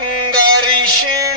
Garishi.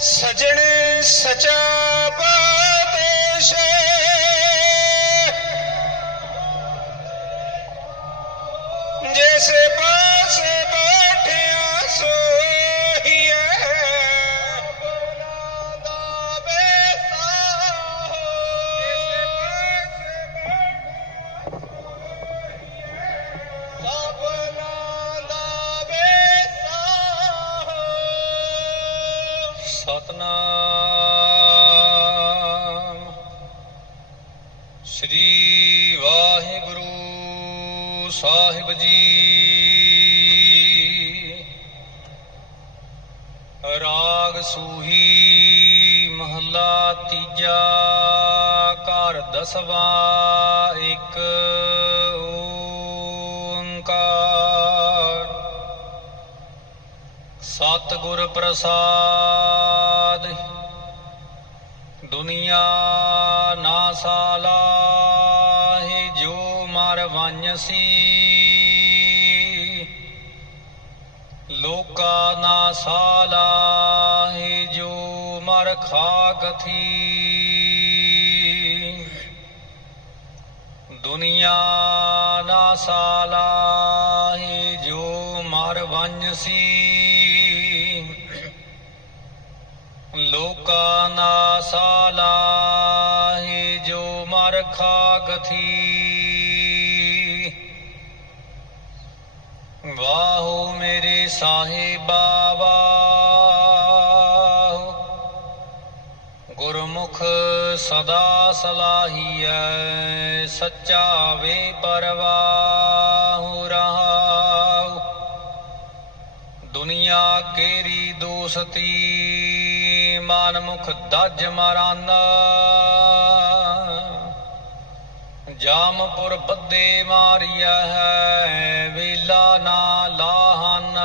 ਸਜਣ ਸਚਾ ਪਾਤਸ਼ਾਹ ਵਾਹਿਗੁਰੂ ਸਾਹਿਬ ਜੀ। ਰਾਗ ਸੂਹੀ ਮਹੱਲਾ ਤੀਜਾ, ਘਰ ਦਸਵਾ ਇੱਕ, ਓੰਕਾਰ। ਸਤਿਗੁਰ ਪ੍ਰਸਾਦ, ਦੁਨੀਆ ਨਾ ਸਾਲਾ। ਵੰਸੀ ਲੋਕਾ ਨਾ ਸਾਲਾਹੀ ਜੋ ਮਰ ਖਾਗਥੀ ਦੁਨੀਆ ਨਾ ਸਾਲਾਹੀ ਜੋ ਮਰ ਵੰਸੀ ਲੋਕਾ ਨਾ ਸਾਲਾਹੀ ਜੋ ਮਰ ਖਾਗਥੀ ਵਾਹੋ ਮੇਰੇ ਸਾਹਿਬਾ, ਵਾਹੋ। ਗੁਰਮੁਖ ਸਦਾ ਸਲਾਹੀਐ, ਸੱਚਾ ਵੇ ਪਰਵਾਹੁ ਰਹਾਉ। ਦੁਨੀਆ ਕੇਰੀ ਦੋਸਤੀ ਮਨ ਮੁਖ ਦਜ ਮਰਾਨਾ। ਜਾਮਪੁਰ ਬੱਦੇ ਮਾਰਿਆ ਹੈ ਵੇਲਾ ਨਾ ਲਾਹਨ।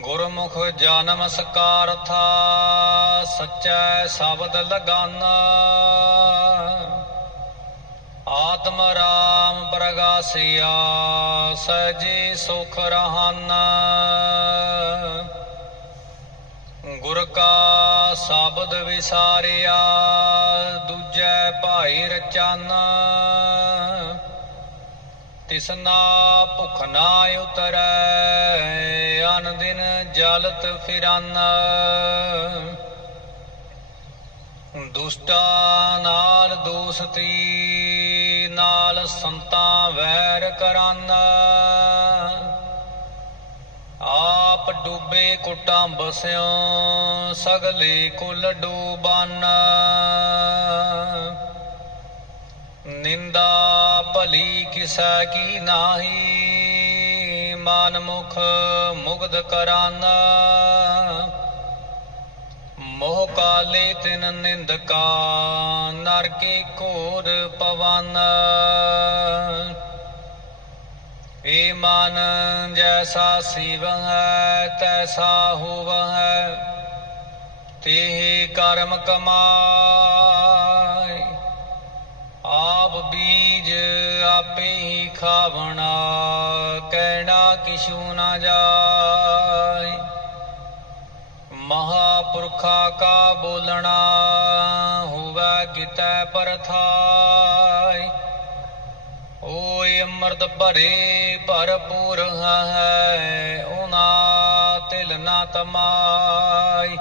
ਗੁਰਮੁਖ ਜਨਮ ਸਕਾਰ ਥਾ ਸਚੈ ਸ਼ਬਦ ਲਗਾਨ। ਆਤਮ ਰਾਮ ਪ੍ਰਗਾਸਿਆ ਸਜੀ ਸੁਖ ਰਹਾਨ। ਗੁਰ ਕਾ ਸ਼ਬਦ ਵਿਸਾਰਿਆ ਦੂਜੈ ਭਾਈ ਰਚਾਨਾ, ਤਿਸਨਾ ਭੁਖ ਨਾ ਉਤਰੈ, ਅਨ ਦਿਨ ਜਲਤ ਫਿਰਾਨਾ। ਦੁਸ਼ਟਾਂ ਨਾਲ ਦੋਸਤੀ, ਨਾਲ ਸੰਤਾਂ ਵੈਰ ਕਰਾਨਾ। ਆਪ ਡੂਬੇ ਕੁਟੰਬ ਸਿਓ ਸਗਲੇ ਕੁਲ ਡੂਬਾਨਾ। ਨਿੰਦਾ ਭਲੀ ਕਿਸੈ ਕੀ ਨਾਹੀ? ਮਨ ਮੁਖ ਮੁਗਧ ਕਰਾਨਾ। ਮੋਹ ਕਾਲੇ ਤਿਨ ਨਿੰਦਕਾ ਨਰਕੀ ਘੋਰ ਪਵਨ। ਏ ਮਨ ਜੈਸਾ ਸਿਵ ਹੈ, ਤੈਸਾ ਹੋਵ ਹੈ। ਤੇ ਕਰਮ ਕਮਾ ਬੀਜ ਆਪੇ ਹੀ ਖਾਵਣਾ, ਕਹਿਣਾ ਕਿਛੂ ਨਾ ਜਾਏ। ਮਹਾਪੁਰਖਾ ਕਾ ਬੋਲਣਾ, ਹੋਵੇ ਕਿਤੈ ਪਰਥਾਈ ਓਏ ਅੰਮ੍ਰਿਤ ਭਰੇ ਭਰਪੂਰ ਹੈ ਉਹਨਾਂ ਤਿਲ ਨਾ ਤਮਾਈ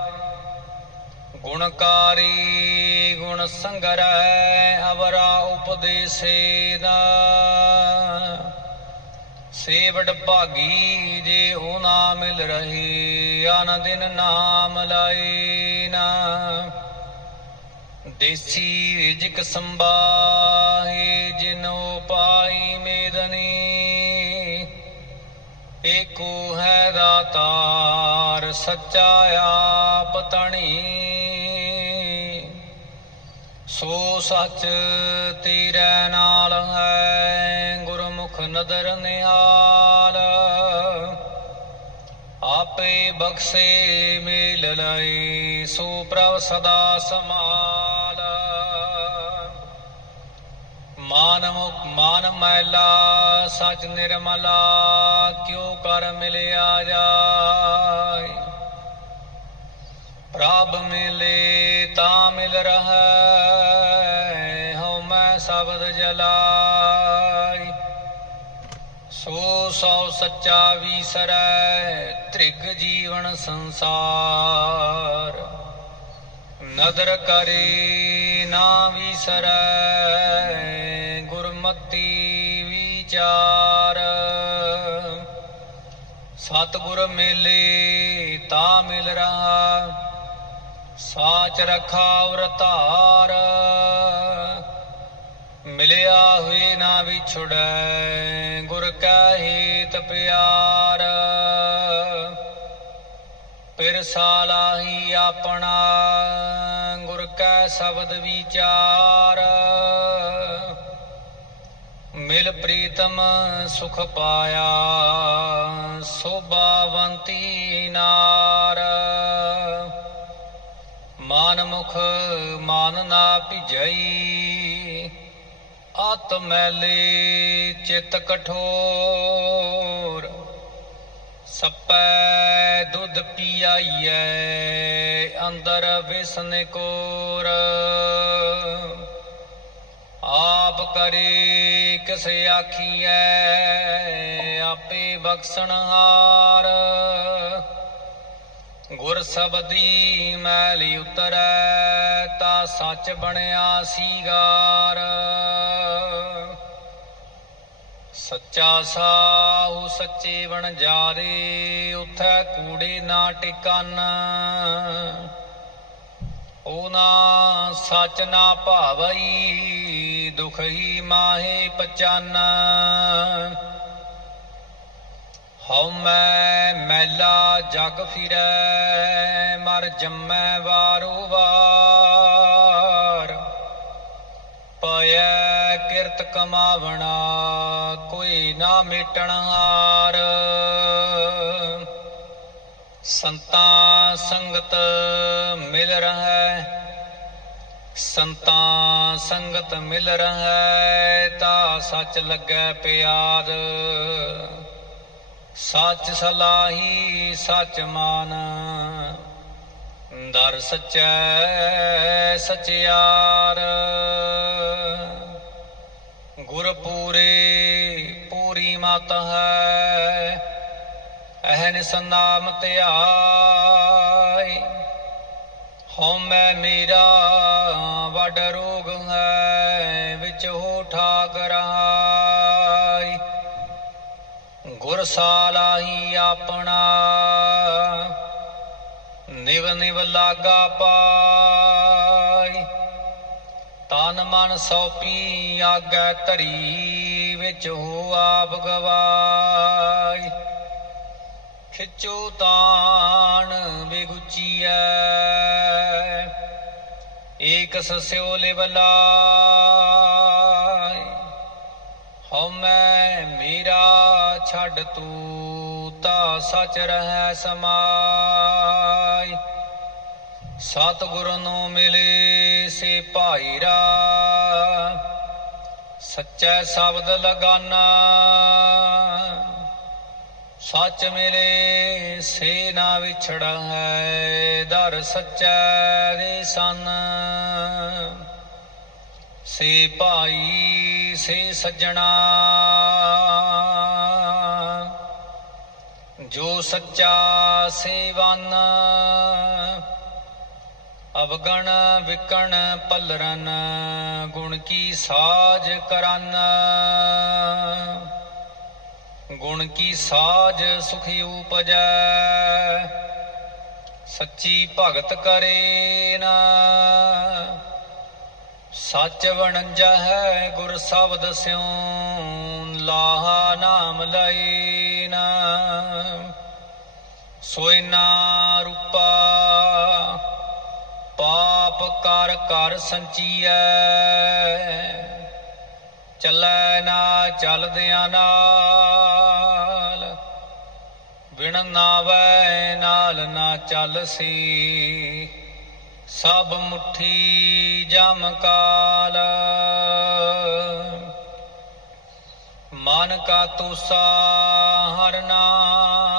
ਗੁਣਕਾਰੀ ਗੁਣ ਸੰਗਰੈ ਅਵਰਾ ਉਪਦੇਸੇ ਦਾ। ਸੇਵੜ ਭਾਗੀ ਜੇ ਉਹ ਨਾ ਮਿਲ ਰਹੀ ਆਨ ਦਿਨ ਨਾਮ ਲਾਈ ਨਾ। ਦੇਸੀ ਰਿਜਕ ਸੰਬਾਹੇ ਜਿਨੋ ਪਾਈ ਮੇਦਨੀ। ਏਕੋ ਹੈ ਦਾਤਾਰ, ਸੱਚਾ ਆਪ ਤਣੀ। ਸੋ ਸੱਚ ਤੇਰੇ ਨਾਲ ਹੈ, ਗੁਰਮੁਖ ਨਦਰ ਨਿਹਾਲ। ਆਪੇ ਬਖਸ਼ੇ ਮੇਲ ਲਈ ਸੋ ਪ੍ਰਭ ਸਦਾ ਸਮਾਲ ਮਾਨ ਮੁਖ ਮਾਨ ਮੈਲਾ ਸਚ ਨਿਰਮਲਾ, ਕਿਉ ਕਰ ਮਿਲਿਆ ਜਾਏ? ਪ੍ਰਭ ਮਿਲੇ ਤਾਂ ਮਿਲ ਰਹਾ ਸ਼ਬਦ ਜਲਾਈ, ਸੋ ਸੋ ਸੱਚਾ ਵੀਸਰੈ, ਤ੍ਰਿਗ ਜੀਵਨ ਸੰਸਾਰ। ਨਦਰ ਕਰੇ ਨਾ ਵੀਸਰੈ, ਗੁਰਮਤੀ ਵਿਚਾਰ। ਸਤਿਗੁਰ ਮਿਲੇ ਤਾਂ ਮਿਲ ਰਹਾ, ਸਾਚ ਰਖਾ ਔਰ ਧਾਰ ਮਿਲਿਆ ਹੋਏ ਨਾ ਵਿਛੜੈ, ਗੁਰ ਕੈ ਹੀਤ ਪਿਆਰ। ਪਿਰ ਸਾਲਾਹੀ ਆਪਣਾ, ਗੁਰ ਕੈ ਸ਼ਬਦ ਵਿਚਾਰ। ਮਿਲ ਪ੍ਰੀਤਮ ਸੁਖ ਪਾਇਆ, ਸੋਭਾਵੰਤੀ ਨਾਰ। ਮਾਨ ਮੁਖ ਮਾਨ ਨਾ ਭਿਜਈ ਆਤ ਮੈਲੇ ਚਿਤ ਕਠੋਰ, ਸਪੈ ਦੁੱਧ ਪੀਆਈਐ, ਅੰਦਰ ਵਿਸਨ ਕੋਰ। ਆਪ ਕਰੇ ਕਿਸ ਆਖੀਐ, ਆਪੇ ਬਖਸ਼ਣ ਹਾਰ। ਗੁਰ ਸਬਦੀ ਮੈਲੀ ਉਤਰੈ, ਤਾ ਸੱਚ ਬਣਿਆ ਸੀਗਾਰ। ਸੱਚਾ ਸਾਹੂ ਸੱਚੇ ਬਣ ਜਾਰੇ, ਉਥੈ ਕੂੜੇ ਨਾ ਟਿਕਨ। ਉਹ ਨਾ ਸੱਚ ਨਾ ਭਾਵਈ ਦੁਖ ਹੀ ਮਾਹੇ ਪਚਾਨ। ਹਉ ਮੈਂ ਮੈਲਾ ਜਗ ਫਿਰੈ, ਮਰ ਜੰਮੈ ਵਾਰੂ ਵਾਰ। ਪਾਇਐ ਕਿਰਤ ਕਮਾਵਣਾ, ਕੋਈ ਨਾ ਮਿਟਣ ਹਾਰ। ਸੰਤਾਂ ਸੰਗਤ ਮਿਲ ਰਹੈ, ਸੰਤਾਂ ਸੰਗਤ ਮਿਲ ਰਹੈ, ਤਾ ਸੱਚ ਲੱਗੈ ਪਿਆਰ। ਸੱਚ ਸਲਾਹੀ ਸੱਚ ਮਾਨ, ਦਰ ਸਚੈ ਸਚਿਆਰ। ਗੁਰ ਪੂਰੇ, ਪੂਰੀ ਮਤ ਹੈ। ਅਹਨਿਸ ਨਾਮ ਧਿਆਈ ਹਉ ਮੈਂ ਮੇਰਾ ਵੱਡ ਰੋਗ ਹੈ, ਵਿੱਚ ਹੋ ਠਾਕ ਰਹਾਈ ਗੁਰ ਸਾਲਾਹੀ ਆਪਣਾ, ਨਿਵ ਨਿਵ ਲਾਗਾ ਪਾ ਮਨ ਸੌਪੀ ਆਗੈ ਧਰੀ ਵਿੱਚ ਹੋ ਆਪ ਗਵਾਈ। ਖਿਚੋ ਤਾਣ ਬਿਗੁਚੀਐ ਏਕ ਸਸਿਓ ਲਿਵਲਾਈ ਹਉ ਮੈਂ ਮੇਰਾ ਛੱਡ ਤੂ ਤਾ ਸਚ ਰਹੈ ਸਮਾਈ। ਸਤ ਨੂੰ ਮਿਲੇ ਸੇ ਭਾਈਰਾ, ਸੱਚੈ ਸ਼ਬਦ ਲਗਾਨਾ। ਸੱਚ ਮਿਲੇ ਸੇ ਨਾ ਵਿਛੜਾ ਹੈ, ਦਰ ਸੱਚੈ ਦੇ ਸਨ। ਸੇ ਭਾਈ, ਸੇ ਸੱਜਣਾ, ਜੋ ਸੱਚਾ ਸੇਵਨ ਅਵਗਣ ਵਿਕਣ ਪਲਰਨ, ਗੁਣ ਕੀ ਸਾਜ ਕਰਨ। ਗੁਣ ਕੀ ਸਾਜ ਸੁਖੀ ਉਪਜੈ, ਸੱਚੀ ਭਗਤ ਕਰੇ ਨਾ ਸੱਚ ਵਣੰਜਾ ਹੈ ਗੁਰ ਸ਼ਬਦ ਸਿਉ ਲਾਹਾ ਨਾਮ ਲਈ ਨਾ ਪਾਪ ਕਰ ਕਰ ਸੰਚੀਐ। ਚੱਲੈ ਨਾ ਚੱਲਦਿਆਂ ਨਾਲ ਵਿਣ ਨਾਵੈ ਨਾਲ ਨਾ ਚੱਲ ਸੀ। ਸਭ ਮੁਠੀ ਜਮ ਕਾਲ। ਮਨ ਕਾ ਤੂਸਾ ਹਰ ਨਾਮ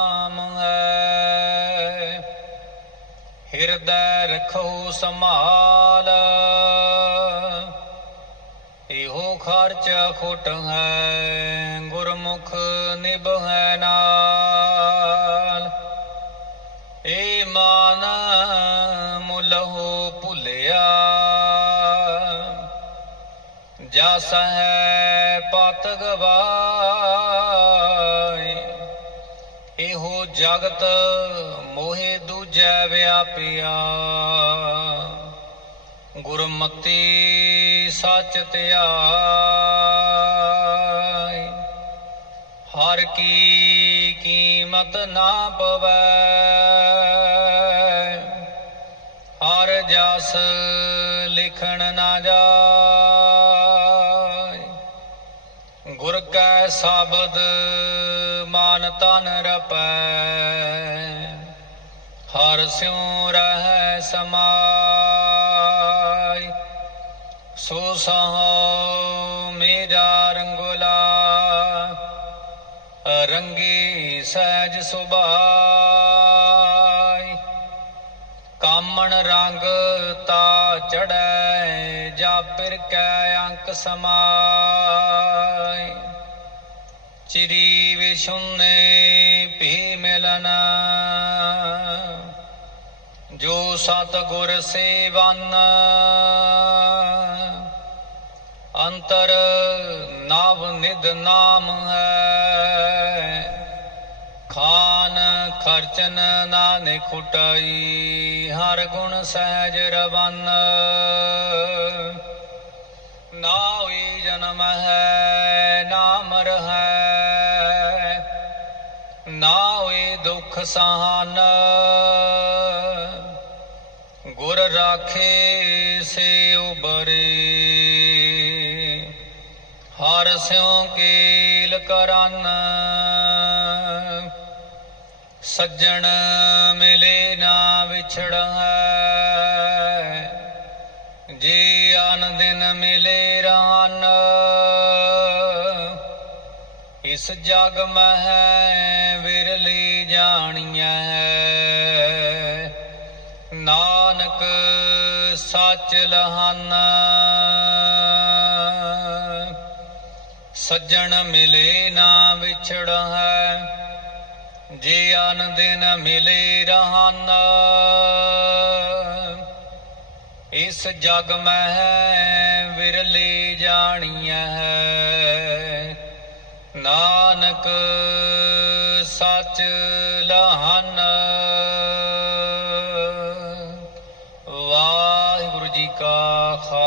ਹਿਰਦੈ ਰਖੋ ਸੰਭਾਲ। ਇਹੋ ਖਰਚ ਖੋਟ ਹੈ, ਗੁਰਮੁਖ ਨਿਭੈ ਨਾਲ। ਏ ਮਾਨ ਮੁਲਹੁ ਭੁਲਿਆ ਜਸ ਹੈ ਪਤ ਗਵਾਈ ਇਹੋ ਜਗਤ ਮੋਹਿ ਜੈ ਵਿਆਪਿਆ। ਗੁਰਮਤੀ ਸਚ ਧਿਆਈ। ਹਰ ਕੀ ਕੀਮਤ ਨਾ ਪਵੈ। ਹਰ ਜਸ ਲਿਖਣ ਨਾ ਜਾਏ। ਗੁਰ ਕੈ ਸ਼ਬਦ ਮਨ ਤਨ ਰਪੈ। ਹਰ ਸਿਉ ਰਹਿ ਸਮਾਈ। ਸੋ ਸਹੁ ਮੇਰਾ ਰੰਗੋਲਾ, ਰੰਗੀ ਸਹਿਜ ਸੁਭਾਈ। ਕਾਮਣ ਰੰਗ ਤਾ ਚੜੈ ਜਾ ਪਿਰ ਕੈ ਅੰਕ ਸਮਾਈ। ਚਿਰੀ ਵਿਸ਼ੁੰਨੇ ਭੀ ਮਿਲਨ ਜੋ ਸਤ ਗੁਰ ਸੇਵਨ, ਅੰਤਰ ਨਵ ਨਿਦ ਨਾਮ ਹੈ। ਖਾਨ ਖਰਚਨ ਨਾਨੇ ਖੁਟਾਈ, ਹਰ ਗੁਣ ਸਹਿਜ ਰਵਨ। ਨਾ ਹੋਈ ਜਨਮ ਹੈ, ਨਾ ਮਰ ਹੈ। ਨਾ ਦੁਖ ਸਹਾਨ। ਗੁਰ ਰਾਖੇ ਸੇ ਉਬਰੇ। ਹਰ ਸਿਉ ਕੀਲ ਕਰਨ। ਸੱਜਣ ਮਿਲੇ ਨਾ ਵਿਛੜੈ। ਜੀ ਆਨ ਦਿਨ ਮਿਲੇ ਰਨ। ਇਸ ਜਗ ਮਹਿ ਵਿਰਲੀ ਜਾਣੀਐ। ਸੱਚ ਲਹਨ। ਸੱਜਣ ਮਿਲੇ ਨਾ ਵਿਛੜ ਹੈ, ਜੇ ਆਨ ਦਿਨ ਮਿਲੇ ਰਹਨ। ਇਸ ਜਗ ਮਹਿ ਵਿਰਲੀ ਜਾਣੀਐ ਨਾਨਕ ਸੱਚ ਲਹਨ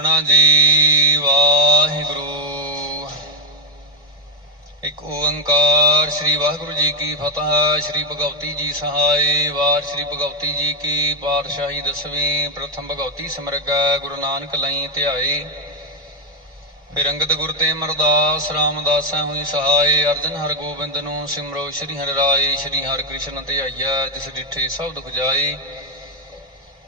ਬੋਲਣਾ ਜੀ ਵਾਹਿਗੁਰੂ। ਇੱਕ ਓੰਕਾਰ ਸ੍ਰੀ ਵਾਹਿਗੁਰੂ ਜੀ ਕੀ ਫਤਿਹ, ਸ੍ਰੀ ਭਗਵਤੀ ਜੀ ਸਹਾਈ ਵਾਰ, ਸ੍ਰੀ ਭਗਵਤੀ ਜੀ ਕੀ ਪਾਤਸ਼ਾਹੀ ਦਸਵੀਂ, ਪ੍ਰਥਮ ਭਗਵਤੀ ਸਿਮਰਗੈ ਗੁਰੂ ਨਾਨਕ ਲਈ ਧਿਆਏ। ਫਿਰ ਗੁਰ ਤੇ ਮਰਦਾਸ ਰਾਮਦਾਸੈ ਹੋਈ ਸਹਾਈ, ਅਰਜਨ ਹਰ ਗੋਬਿੰਦ ਨੂੰ ਸਿਮਰੋ, ਸ੍ਰੀ ਹਰਿ ਰਾਏ, ਸ੍ਰੀ ਹਰਿ ਕ੍ਰਿਸ਼ਨ ਧਿਆਈਐ, ਜਿਸ ਡਿਠੇ ਸਭ ਦੁਖ ਜਾਏ।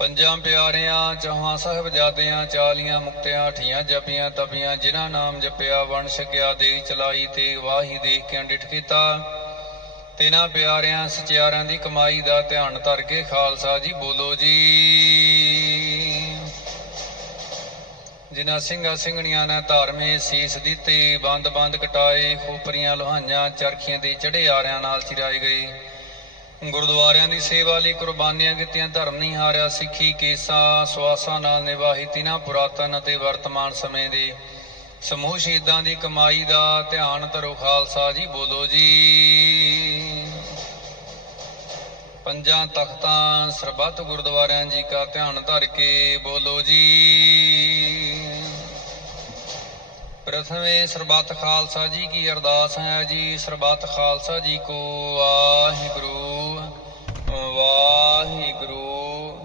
ਪੰਜਾਂ ਪਿਆਰਿਆਂ, ਚੌਹਾਂ ਸਾਹਿਬਜ਼ਾਦਿਆਂ, ਚਾਲੀਆਂ ਮੁਕਤਿਆਂ, ਅਠੀਆਂ ਜਪੀਆਂ, ਤਪੀਆਂ, ਜਿਨ੍ਹਾਂ ਨਾਮ ਜਪਿਆ, ਵਣ ਛਕਿਆ ਦੇ ਚਲਾਈ ਤੇ ਵਾਹੀ ਦੇਖ ਕੇ ਅੰਡਿਠ ਕੀਤਾ। ਤਿਨਾਂ ਪਿਆਰਿਆਂ, ਸਚਿਆਰਿਆਂ ਦੀ ਕਮਾਈ ਦਾ ਧਿਆਨ ਧਰ ਕੇ ਖਾਲਸਾ ਜੀ ਬੋਲੋ ਜੀ। ਜਿਨ੍ਹਾਂ ਸਿੰਘਾਂ ਸਿੰਘਣੀਆਂ ਨੇ ਧਾਰਮੇ ਸੀਸ ਦਿੱਤੇ ਬੰਦ ਬੰਦ ਕਟਾਏ, ਖੋਪਰੀਆਂ, ਲੋਹਾਈਆਂ, ਚਰਖੀਆਂ ਦੇ ਚੜੇ ਆਰਿਆਂ ਨਾਲ ਚਿਰਾਏ ਗਏ। ਗੁਰਦੁਆਰਿਆਂ ਦੀ ਸੇਵਾ ਲਈ ਕੁਰਬਾਨੀਆਂ ਕੀਤੀਆਂ, ਧਰਮ ਨਹੀਂ ਹਾਰਿਆ, ਸਿੱਖੀ, ਕੇਸਾਂ, ਸਵਾਸਾਂ ਨਾਲ ਨਿਭਾਈ ਤਿਨਾਂ ਪੁਰਾਤਨ ਅਤੇ ਵਰਤਮਾਨ ਸਮੇਂ ਦੇ ਸਮੂਹ ਸ਼ਹੀਦਾਂ ਦੀ ਕਮਾਈ ਦਾ ਧਿਆਨ ਧਰੋ ਖਾਲਸਾ ਜੀ, ਬੋਲੋ ਜੀ। ਪੰਜਾਂ ਤਖਤਾਂ ਸਰਬੱਤ ਗੁਰਦੁਆਰਿਆਂ ਜੀ ਕਾ ਧਿਆਨ ਧਰ ਕੇ ਬੋਲੋ ਜੀ। ਪ੍ਰਥਮੇ ਸਰਬੱਤ ਖਾਲਸਾ ਜੀ ਕੀ ਅਰਦਾਸ ਹੈ ਜੀ, ਸਰਬੱਤ ਖਾਲਸਾ ਜੀ ਕੋ ਵਾਹਿਗੁਰੂ। ਵਾਹਿਗੁਰੂ